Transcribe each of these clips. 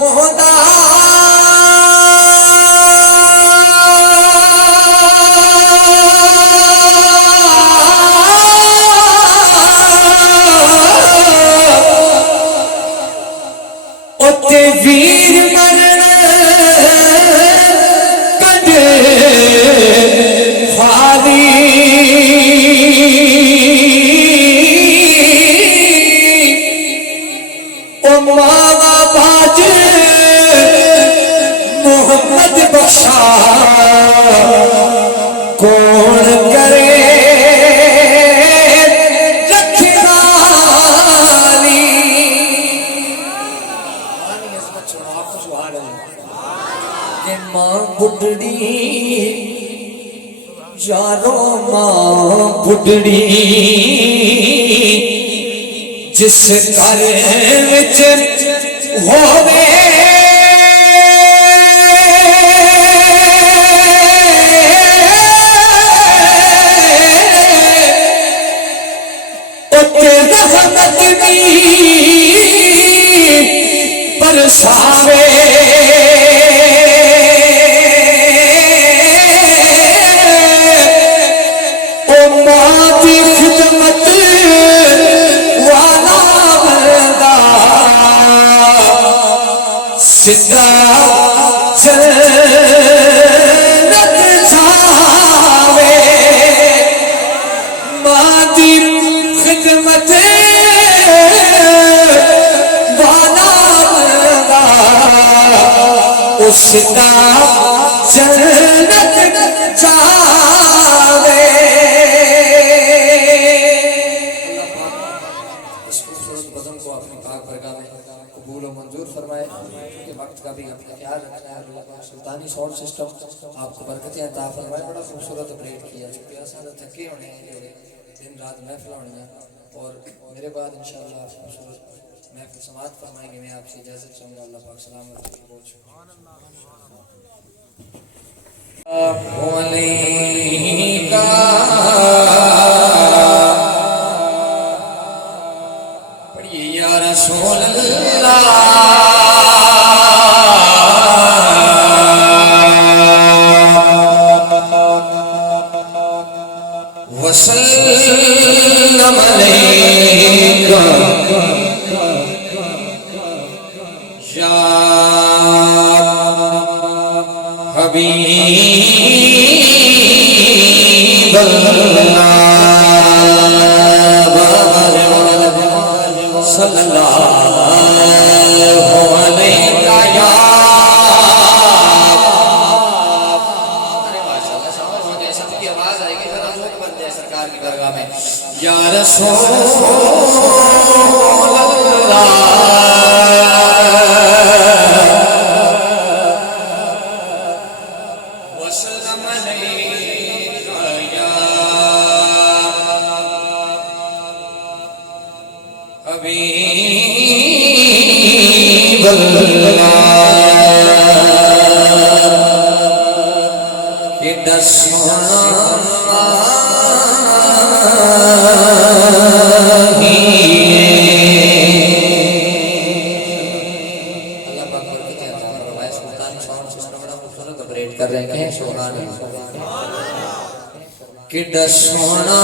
ہودا اتے ویر مرن کڈ خالی او ماوا باج محمد بخشا کون کرے بڑھڑی یارو ماں بڑھڑی جس گھر وچ ہووے اتے رحمت دی برساوے سدا جنت جاوے ماں دی خدمت والا بندہ او سدا جنت جاوے اس خوبصورت بزم کو اپنی پاک برگاہ میں قبول و منظور فرمائے کہ وقت کا بھی اپنا خیال رکھنا ہے۔ اللہ سلطانی ساؤنڈ سسٹم آپ کو برکتیں عطا فرمائے۔ بڑا خوبصورت اپریٹ کیا چونکہ آسان تھکے ہونے ہیں، دن رات محفل ہونے ہیں، اور میرے بعد انشاءاللہ آپ خوبصورت محفل سماعت فرمائیں گے۔ میں آپ سے اجازت چاہوں گا۔ اللہ پاک سلامت رکھے۔ بہت پڑھیے یا رسول اللہ وسلم علیکہ یا حبیب اللہ صلی اللہ علیہ یا یا رسول اللہ وسلم علیکہ یا حبیب اللہ کڈا سونا کر رہے ہیں سبحان کڈا سونا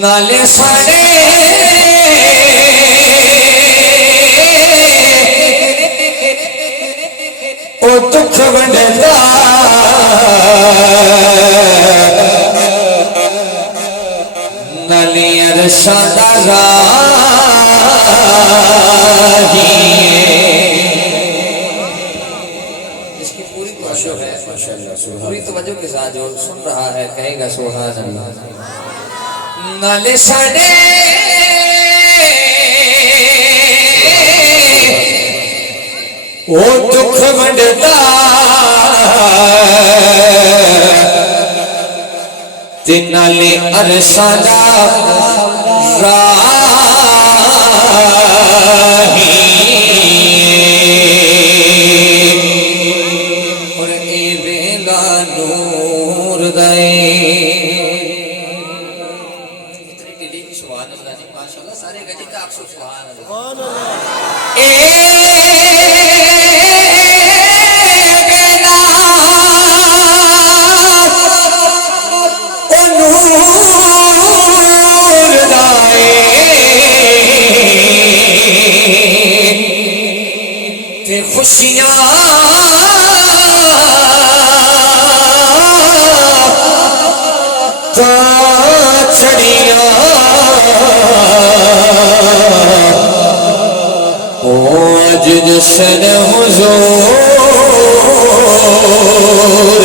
نالے ساڑے او دکھ ونڈدا نالی عرشاں دا راہی اس کی پوری توجہ ہے پوری توجہ کے ساتھ جو سن رہا ہے کہے گا سبحان اللہ نالے ساڑے وہ دکھ ونڈتا تے نالے عرشاں دا راہی اور اے ویلا نور دائے اتنی ڈیلی کی سبحان اللہ جی ماشاءاللہ سارے گجی کا اکسو سبحان اللہ اے خوشیاں تا چڑیاں او اج جشن حضور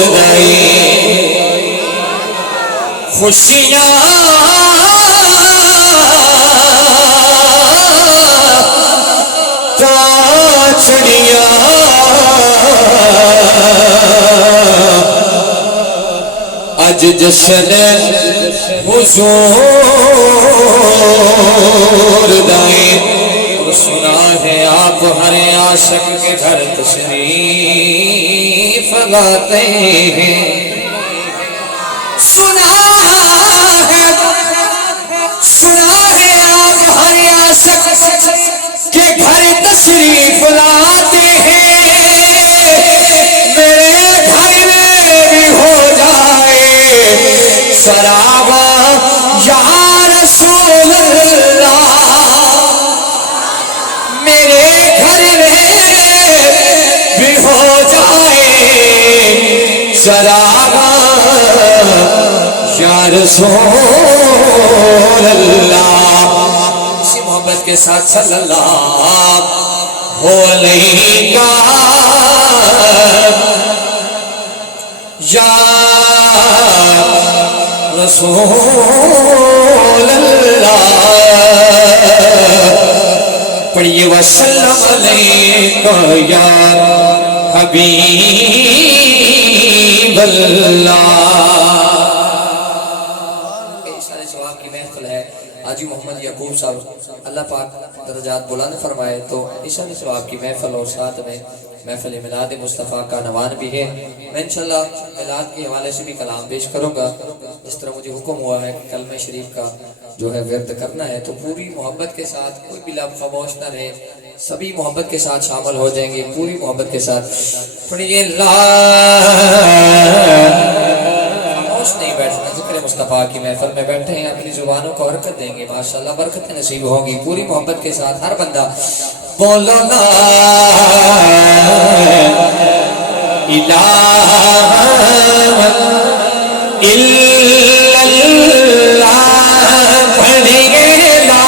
دائی خوشیاں چڑیا اج جشن حضور دائیں اور سنا ہے آپ ہر عاشق کے گھر تشریف لاتے ہیں سنا ہے آپ ہر عاشق کے گھر تشریف لاتے ہیں میرے گھر بھی ہو جائے سرابا یا رسول اللہ میرے گھر بھی ہو جائے سرابا یا رسول اللہ محبت کے ساتھ صلی اللہ علیہ یا رسول اللہ پڑھیے وسلم علیکہ یا حبیب اللہ حاجی محمد یعقوب صاحب اللہ پاک درجات بلند فرمائے تو عشاء ثواب کی محفل اور ساتھ میں محفل میلاد مصطفیٰ کا نوان بھی ہے میں انشاءاللہ میلاد کے حوالے سے بھی کلام پیش کروں گا جس طرح مجھے حکم ہوا ہے کہ کلمہ شریف کا جو ہے ورد کرنا ہے تو پوری محبت کے ساتھ کوئی بھی لب خاموش نہ رہے سبھی محبت کے ساتھ شامل ہو جائیں گے پوری محبت کے ساتھ پڑھیے نہیں بیٹھنا ذکر مصطفیٰ کی محفل میں بیٹھے ہیں اپنی زبانوں کو حرکت دیں گے ماشاءاللہ برکتیں نصیب ہوں گی پوری محبت کے ساتھ ہر بندہ بولو لا الہ الا اللہ پڑھیے لا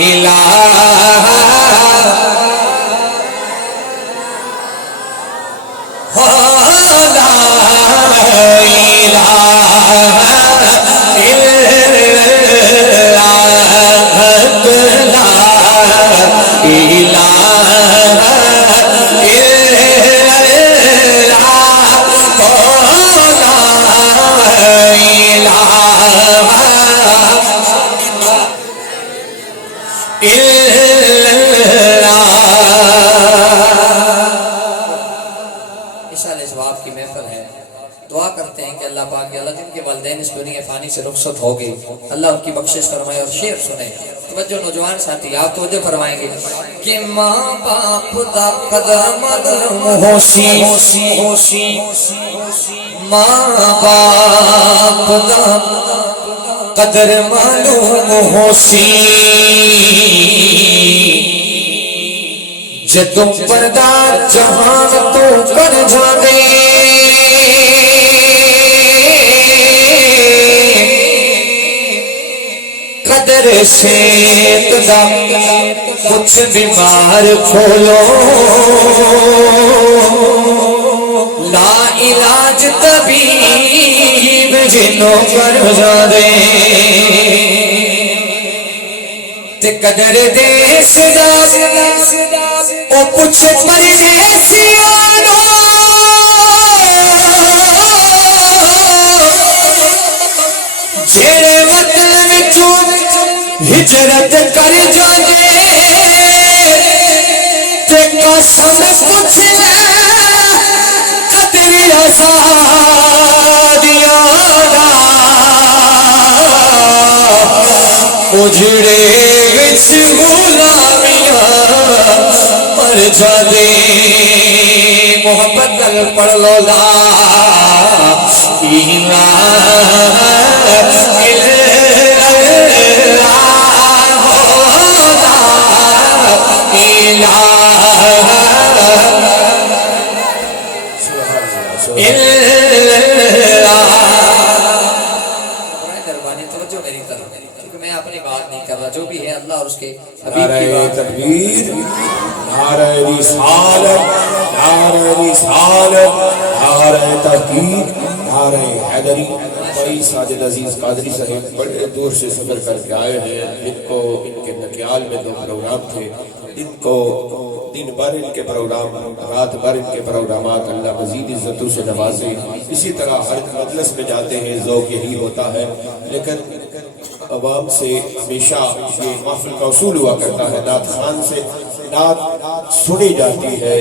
الہ کی محفل ہے دعا کرتے ہیں کہ اللہ پاک اللہ جن کے والدین اس دنیا فانی سے رخصت ہو گئے اللہ ان کی بخشش فرمائے اور شعر سنیں توجہ نوجوان ساتھی آپ توجہ فرمائیں گے کہ ماں باپ دا قدر معلوم ہوسی ماں باپ دا قدر معلوم ہوسی جدوں پردہ جہان تو کر جانے قدر سے تدا کچھ بیمار کھولو لا علاج طبیب جنوں کر جاندے تے قدر دے صدا او پوچھ پردیسیانو جیڑے وطن وچوں ہجرت کر جاندے تے قسم پوچھ لے قدر آزادیاں دا اجڑے وچ غلامیاں مر جاندے محبت نال پڑھ لو لا الہ جو بھی ہے اللہ اور اس کے نعرہ تکبیر نعرہ رسالت نعرہ رسالت نعرہ تحقیق نعرہ حیدری بھائی ساجد عزیز قادری صاحب بڑے دور سے سفر کر کے آئے ہیں ان کو ان کے نکیال میں 2 پروگرام تھے ان کو دن بھر ان کے پروگرام رات بھر ان کے پروگرامات اللہ مزید عزتوں سے نوازے اسی طرح ہر مجلس میں جاتے ہیں ذوق یہی ہوتا ہے لیکن عوام سے ہمیشہ یہ محفل کا اصول ہوا کرتا ہے نعت خوان سے نعت سنی جاتی ہے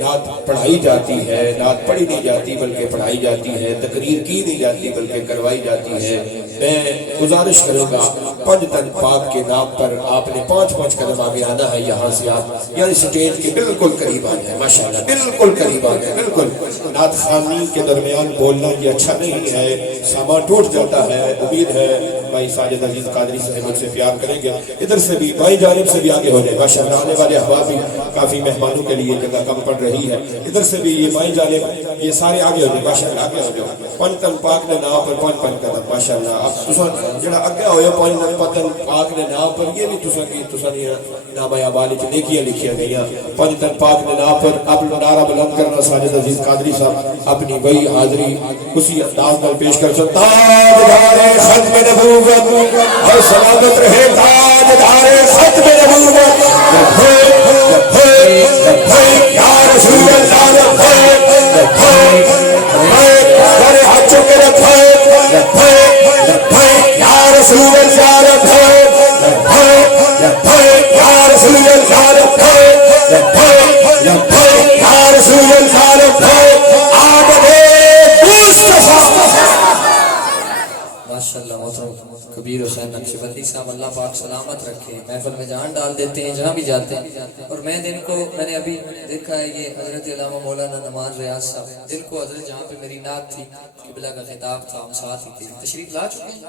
نعت پڑھائی جاتی ہے نعت پڑھی نہیں جاتی بلکہ پڑھائی جاتی ہے تقریر کی نہیں جاتی بلکہ کروائی جاتی ہے میں گزارش کروں گا 5 تن پاک کے نام پر آپ نے 5 قدم آگے آنا ہے یہاں سے آپ یعنی سٹیج کے بالکل قریب آنا ہے ماشاءاللہ بالکل قریب آنا ہے بالکل نعت خوانی کے درمیان بولنا یہ اچھا نہیں ہے سامان ٹوٹ جاتا ہے امید ہے بھائی ساجد عزیز قادری صاحب مجھ سے پیار کریں گے ادھر سے بھی بھائی جانب سے بھی آگے ہو جائے ماشاءاللہ آنے والے احباب بھی کافی مہمانوں کے لیے جگہ کم پڑ رہی ہے ادھر سے بھی یہ بھائی جانب یہ سارے آگے ہو جائے ماشاءاللہ آگے ہو جائے 5 تن پاک نے نام پر 5 قدم ماشاءاللہ اب تساں جڑا اگے ہوئے 5 تن پاک نے نام پر یہ بھی تساں کی تساں نے نام اعمال وچ نیکیاں لکھیاں گئیاں 5 تن پاک نے نام پر اپنا نعرہ بلند کرنا ساجد عزیز قادری صاحب اپنی وہی حاضری اسی انداز میں پیش کر سکتا تاجدار ختم نبوت اور سلامت رہے تاجدار ختم نبوت یا رسول اللہ بڑے ہاتھ چکے رکھے یا رسول اللہ یا رسول اللہ یا رسول اللہ آمد مصطفیٰ ماشاءاللہ محترم کبیر حسین نقشبندی صاحب اللہ پاک سلامت رکھے محفل میں جان ڈال دیتے ہیں جہاں بھی جاتے ہیں اور میں دن کو میں نے ابھی دیکھا ہے یہ حضرت علامہ مولانا نمان ریاض صاحب دن کو حضرت جہاں پہ میری نعت تھی قبلہ کا خطاب تھا ہم ساتھ ہی تھے تشریف لا چکے ہیں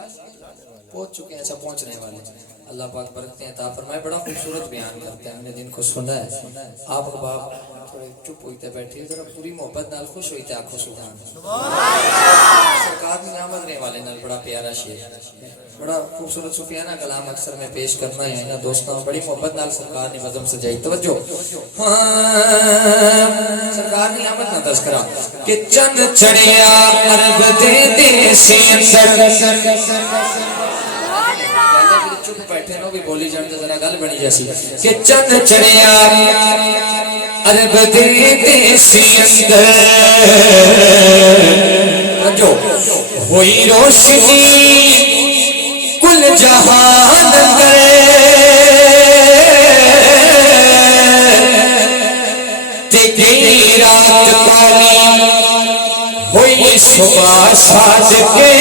پہنچ چکے ہیں اچھا پہنچ رہے والے اللہ پاک برکتیں عطا فرمائے بڑا خوبصورت بیان کرتے ہیں ہم نے دن کو سنا ہے آپ احباب تھوڑے چپ ہوئیتے بیٹھے ذرا پوری محبت نال خوش ہوئیتے آنکھوں سبحان سرکار میں نامد رہے والے نال بڑا پیارا شعر بڑا خوبصورت صوفیانہ کلام اکثر میں پیش کرنا ہے نا دوستوں بڑی محبت نال سرکار نے بزم سجائی توجہ سرکار نے آمد نہ تذکرہ کہ چند چڑیا عرب دے دیسی اندر چپ بیٹھے نو بھی بولی جانتے ذرا گل بنی جیسی کہ چند چڑیا عرب دے دیسی اندر جو ہوئی روشنی کل جہان اندر تیری رات کالی ہوئی صبح صادقے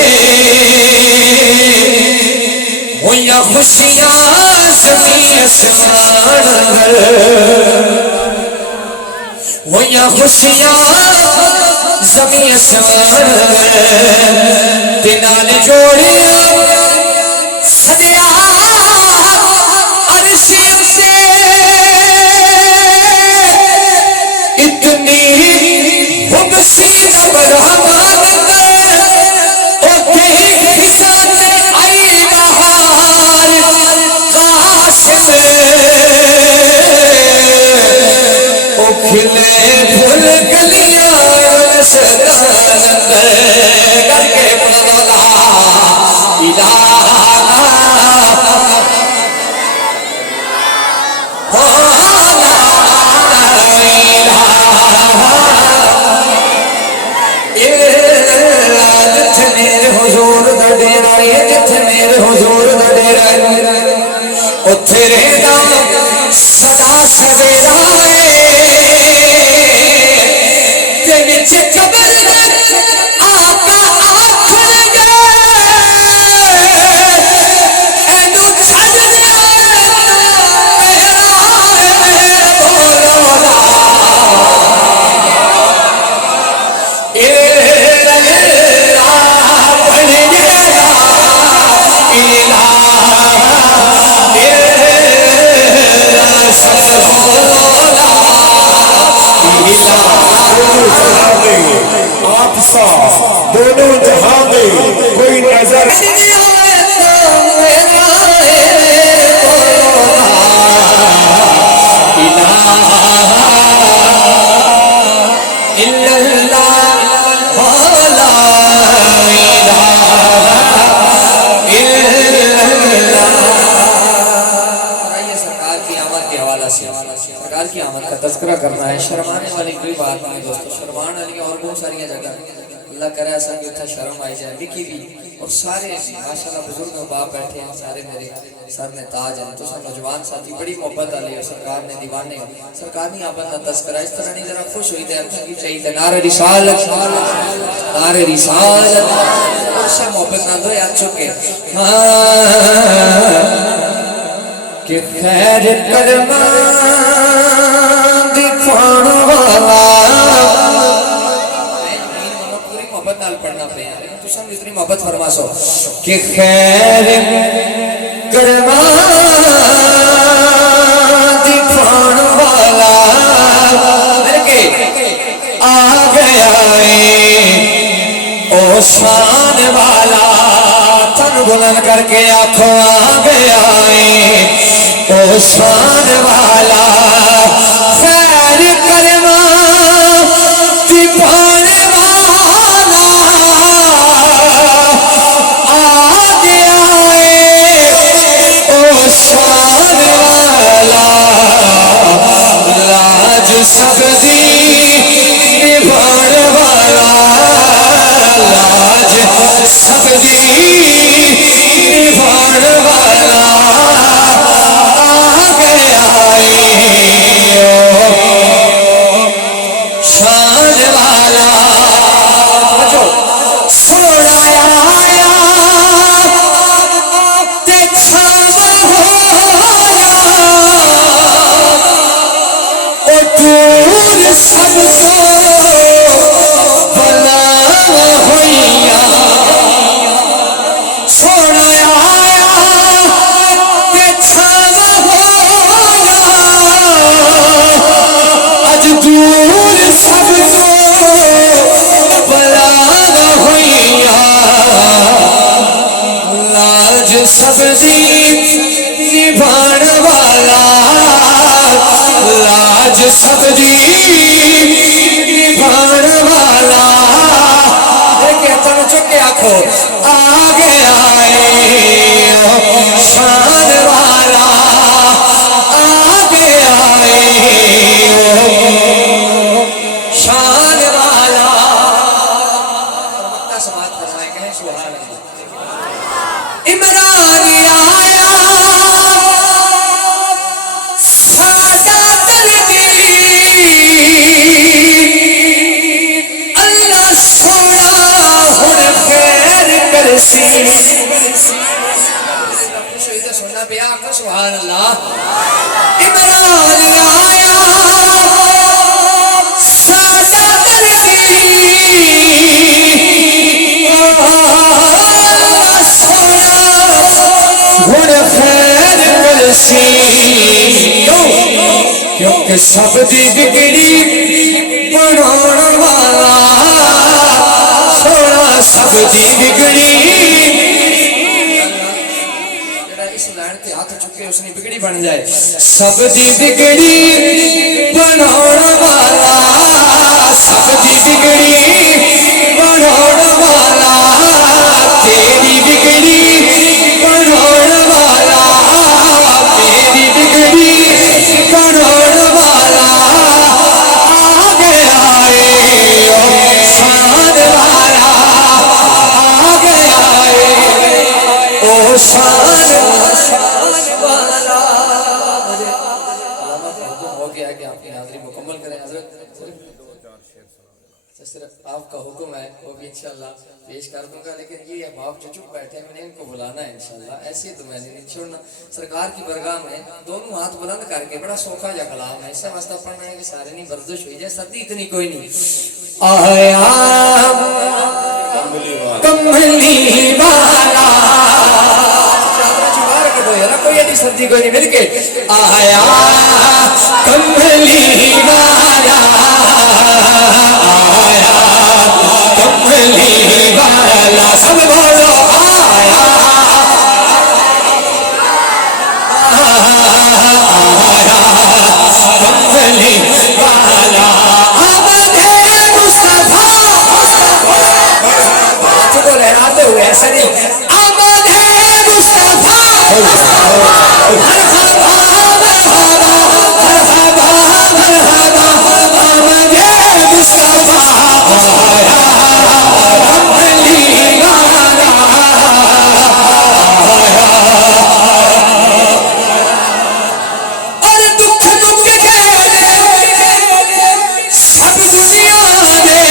ہویا خوشیاں زمین اسمان ہویا خوشیاں زمین اسمان دنال جوڑی سدیا عرش سے اتنی حبسین برہمان قاسم او کھلے پھول کلیاں سرکار کر کے بولا الہ حضور دا ڈیرا جتھے میرے حضور دا ڈیرا اتھے رہدا سدا سویرا تے وچ قبر آقا آکھن گے اینو چھڈ دونوں جہاں میں کوئی نظر سرکار کی آمد کا تذکرہ کرنا ہے. شرمانے والی کوئی بات نہیں دوستو, شرمان والی اور بہت ساری جگہ اللہ کرے ایسا کہ اتنا شرم آئی جائے. وکی بھی اور سارے ماشاءاللہ بزرگ باپ بیٹھے ہیں, سارے میرے سر میں تاج ہیں. تو سب نوجوان ساتھی بڑی محبت والی اور سرکار نے دیوانے سرکار نے آمد کا تذکرہ اس طرح نہیں ذرا خوش ہوئی تھے اچھا کی چاہیے نعرہ رسالت نعرہ رسالت اور سے محبت نہ دو یاد چکے کہ خیر کرما دکھان والا پوری محبت نال پڑھنا پہ تو سب اتنی محبت فرما سو کہ خیر کرما دکھان والا آ گیا او شان والا تن بلند کر کے آنکھوں آ گیا او شان والا خیر کرما دکھان والا آ گیا او شان والا لاج سب دی نبھان والا لاج سب دی نبھان والا شان والا سونا آیا تے چھاو ہویا او دور سب کو بلا ہویا سونا آیا تے چھاو ہویا اج دور سب کو بلا ہویا لاج سب دی نبھان والا لاج سب دی نبھان والا کہتا ہوں چکے آنکھو آ گیا شان والا آ گیا شان والا مکہ سماعت فرمائے کہیں سبحان اللہ. عمران آیا سادہ تلگی اللہ سونا ہن خیر کرسی سننا پیا آقا سبحان اللہ. عمران آیا سادہ تلگی اللہ سونا ہن خیر کرسی کیونکہ سب دی بگڑی بناون والا سونا سب دی بگڑی اس لائن کے ہاتھ چکے اس نے بگڑی بن جائے سب دی بگڑی بناون گیا ہے کہ آپ کی حاضری مکمل کریں حضرت. صرف آپ کا حکم ہے وہ بھی انشاءاللہ پیش کر دوں گا, لیکن یہ باپ جو چپ بیٹھے ہیں میں نے ان کو بلانا ہے انشاءاللہ, ایسے تو میں نے نہیں چھوڑنا. سرکار کی برگاہ میں دونوں ہاتھ بلند کر کے بڑا سوکھا جا کلام ہے, ایسا واسطہ پڑھنا ہے کہ سارے نہیں بردش ہوئی جائے, سردی اتنی کوئی نہیں. آیا کملی والا چادر چھپا رکھ دو یار, کوئی ایسی سردی کوئی نہیں, مل کے آیا کملی والا, آیا کملی والا, سب بولو آیا کملی والا, آمد مصطفیٰ باتوں کو لہراتے ہوئے ایسا نہیں, آمد مصطفیٰ مرحبا مرحبا مرحبا مرحبا, آمد مصطفیٰ آیا کملی والا, اور دکھ مک گئے سب دنیا دے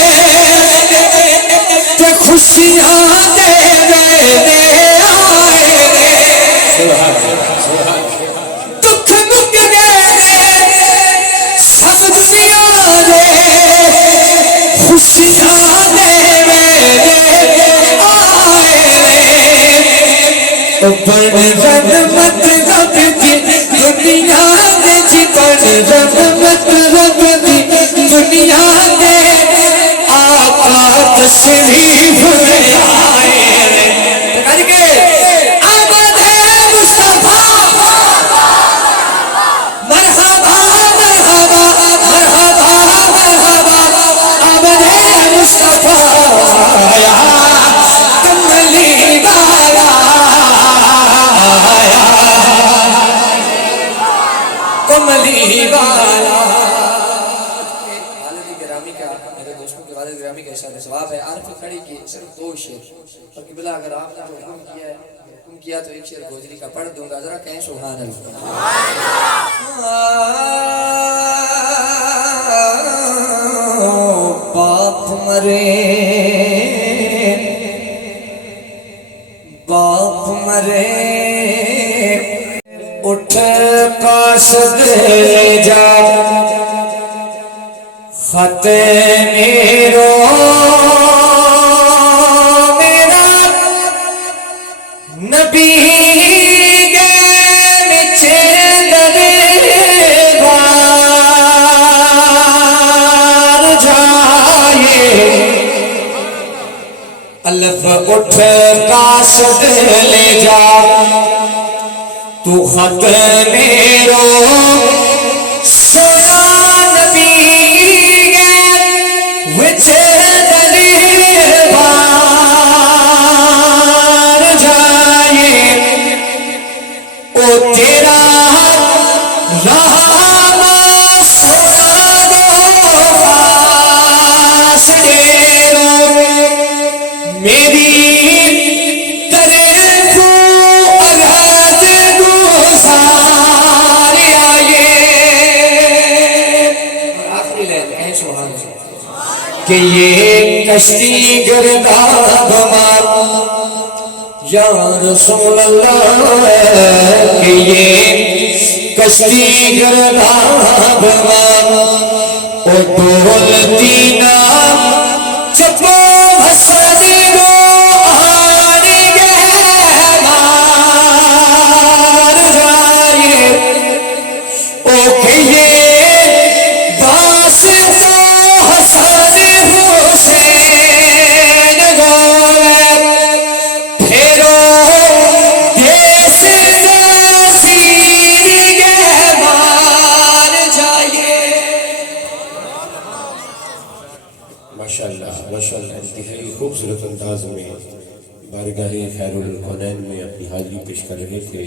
تے خوشیاں دے آئے, دکھ مک گئے سب دنیا دے خوشیاں دے آئے, بن رحمت رب دی دنیا دے جی, بن رحمت رب دی دنیا دے آقا تشریف لے آئے. کر کے آمد مصطفیٰ مرحبا مرحبا مرحبا مرحبا, آمد مصطفیٰ آیا کملی والا, آیا کملی والا. والد گرامی کا, میرے دوستوں کے والد گرامی کا اشارہ ثواب ہے. عارف کھڑی کی صرف 2 شعر, اور قبلہ اگر آپ نے حکم کیا تو ایک شعر گوجری کا پڑھ دوں گا, ذرا کہیں سبحان اللہ. باپ مرے باپ مرے اٹھ قاصد جا, خط میرو میرا نبی گے مچے دربار جائے, الف اٹھ قاصد لے جا, تو خط میرو سونا نبی گے وچ دربار جائے, او تیرا رہا سونا دو خاص تیرو, میری کہ یہ کشتی گرداب مار یا رسول اللہ, کہ یہ کشتی گرداب مار, او دولتی نا چپو حسدی رو آنی گہمار جائے, او کہ یہ باس ماشاءاللہ انتہائی خوبصورت انداز میں بارگاہ خیر الکونین میں اپنی حاضری پیش کر رہے تھے.